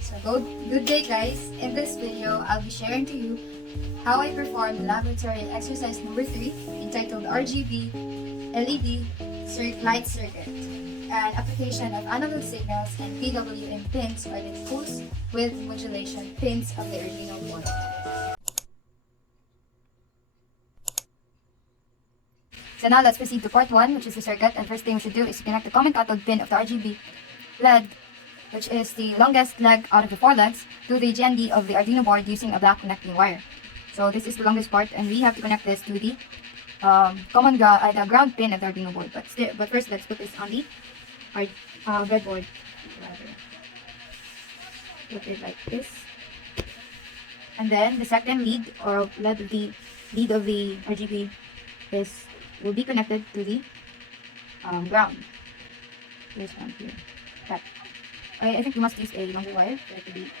So good day guys. In this video, I'll be sharing to you how I performed laboratory exercise number 3 entitled RGB LED light circuit and application of analog signals and PWM pins or the pulse width modulation pins of the Arduino board. So now let's proceed to part 1, which is the circuit, and first thing we should do is connect the common cathode pin of the RGB LED, which is the longest leg out of the 4 legs, to the GND of the Arduino board using a black connecting wire. So this is the longest part, and we have to connect this to the the ground pin of the Arduino board. But first, let's put this on the breadboard. Put it like this, and then the second lead or lead of the RGB will be connected to the ground. This one here. That. I think you must use a longer wire for it to be.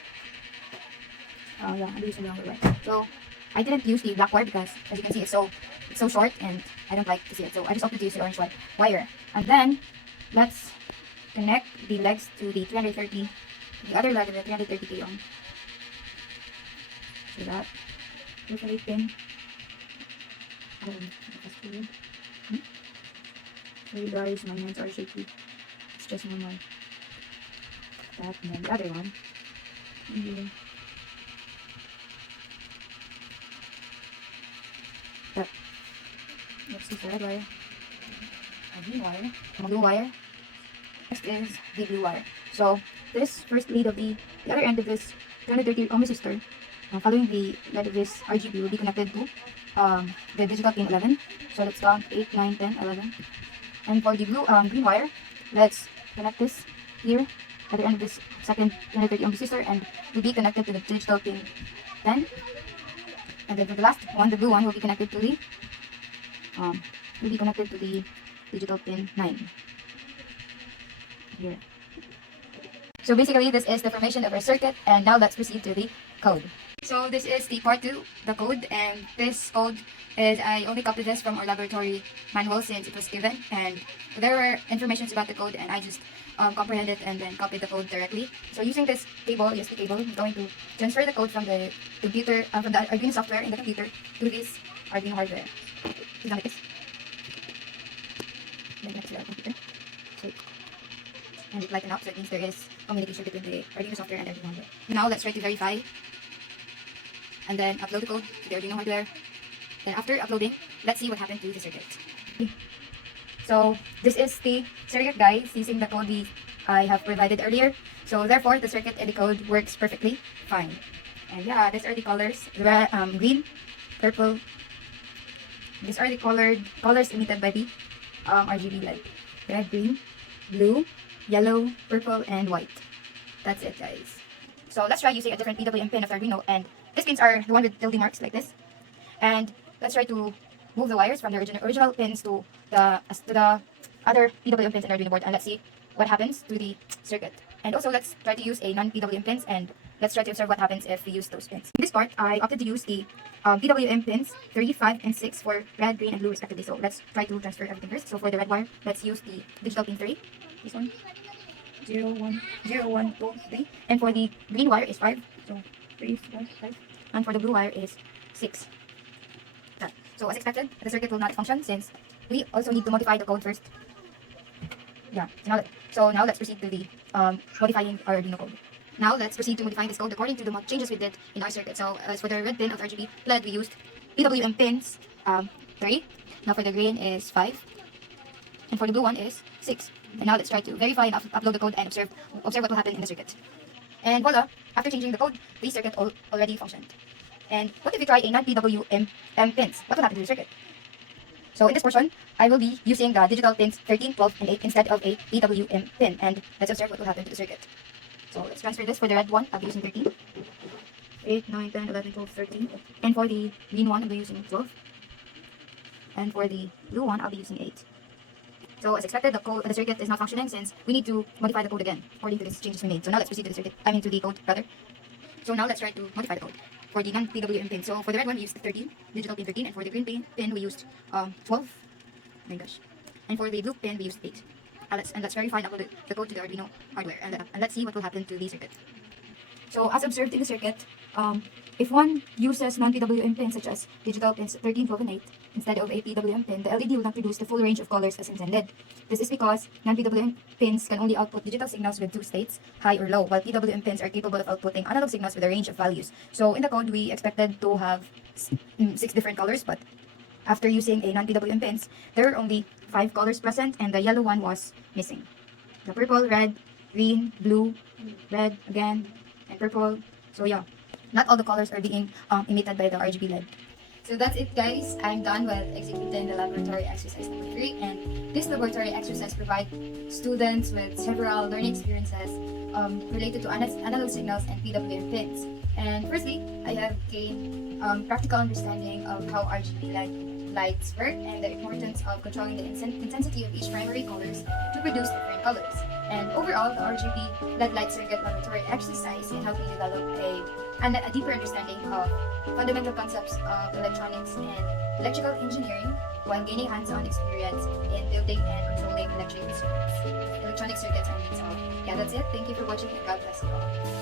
Yeah, I'm using a longer wire. So I didn't use the black wire because, as you can see, it's so short and I don't like to see it. So I just opted to use the orange wire. And then let's connect the legs to the 330, the other leg of the 330 ohm. So that usually pin. Sorry guys, my hands are shaky. It's just normal. That, and then the other one. That. Next is the red wire, a green wire, and a blue wire. Next is the blue wire. So this first lead of the other end of this 230 ohm resistor, following the lead of this RGB, will be connected to the digital pin 11. So let's count 8, 9, 10, 11. And for the green wire, let's connect this here at the end of this second 230 ohm resistor, and will be connected to the digital pin 10. And then for the last one, the blue one, will be connected to the digital pin 9 here. So basically, this is the formation of our circuit, and now let's proceed to the code. So this is the part 2, the code, and this code is, I only copied this from our laboratory manual since it was given, and there were informations about the code, and I just comprehended and then copied the code directly. So using this cable, USB cable, I'm going to transfer the code from the computer, from the Arduino software in the computer to this Arduino hardware. Like this. Then connect to the computer. So, and it lighten up, so it means there is communication between the Arduino software and the Arduino hardware. Now let's try to verify, and then upload the code to the Arduino hardware. Then after uploading, let's see what happened to the circuit. So this is the circuit, guys, using the code I have provided earlier. So therefore, the circuit and the code works perfectly fine. And yeah, these are the colors: green, purple. These are the colors emitted by the RGB light: red, green, blue, yellow, purple, and white. That's it, guys. So let's try using a different PWM pin of Arduino, and these pins are the one with tilde marks like this. And let's try to move the wires from the original pins to the other PWM pins in Arduino board, and let's see what happens to the circuit. And also, let's try to use a non-PWM pins, and let's try to observe what happens if we use those pins. In this part, I opted to use the PWM pins 3, 5, and 6 for red, green, and blue respectively. So let's try to transfer everything first. So for the red wire, let's use the digital pin 3. This one. 0, 1, 0, 1, 2, 3. And for the green wire is 5. So 3, 4, 5. And for the blue wire is 6. Done. So as expected, the circuit will not function since we also need to modify the code first. Yeah. So now let's proceed to the modifying our Arduino code. Now let's proceed to modifying this code according to the changes we did in our circuit. So as for the red pin of RGB LED, we used PWM pins 3. Now for the green is 5. And for the blue one is 6. And now let's try to verify and upload the code and observe what will happen in the circuit. And voila, after changing the code, the circuit already functioned. And what if we try a non-PWM pins? What will happen to the circuit? So in this portion, I will be using the digital pins 13, 12, and 8 instead of a PWM pin. And let's observe what will happen to the circuit. So let's transfer this. For the red one, I'll be using 13. 8, 9, 10, 11, 12, 13. And for the green one, I'll be using 12. And for the blue one, I'll be using 8. So as expected, the circuit is not functioning since we need to modify the code again according to these changes we made. So now let's proceed to the code rather. So now let's try to modify the code for the non-PWM pin. So for the red one, we used 13, digital pin 13, and for the green pin we used 12. Oh my gosh. And for the blue pin, we used 8. let's verify and upload the code to the Arduino hardware, and let's see what will happen to the circuit. So as observed in the circuit, if one uses non-PWM pins such as digital pins 13, 12, and 8 instead of a PWM pin, the LED will not produce the full range of colors as intended. This is because non-PWM pins can only output digital signals with two states, high or low, while PWM pins are capable of outputting analog signals with a range of values. So in the code, we expected to have 6 different colors, but after using a non-PWM pins, there were only 5 colors present, and the yellow one was missing. The purple, red, green, blue, red again, and purple. So yeah, not all the colors are being emitted by the RGB LED. So that's it, guys. I'm done with executing the laboratory exercise number 3, and this laboratory exercise provides students with several learning experiences related to analog signals and PWM pins. And firstly, I have gained practical understanding of how RGB LED lights work and the importance of controlling the intensity of each primary colors to produce different colors. And overall, the RGB LED light circuit laboratory exercise can help me develop a deeper understanding of fundamental concepts of electronics and electrical engineering while gaining hands-on experience in building and controlling electronic circuits. So yeah, that's it. Thank you for watching, and God bless you all.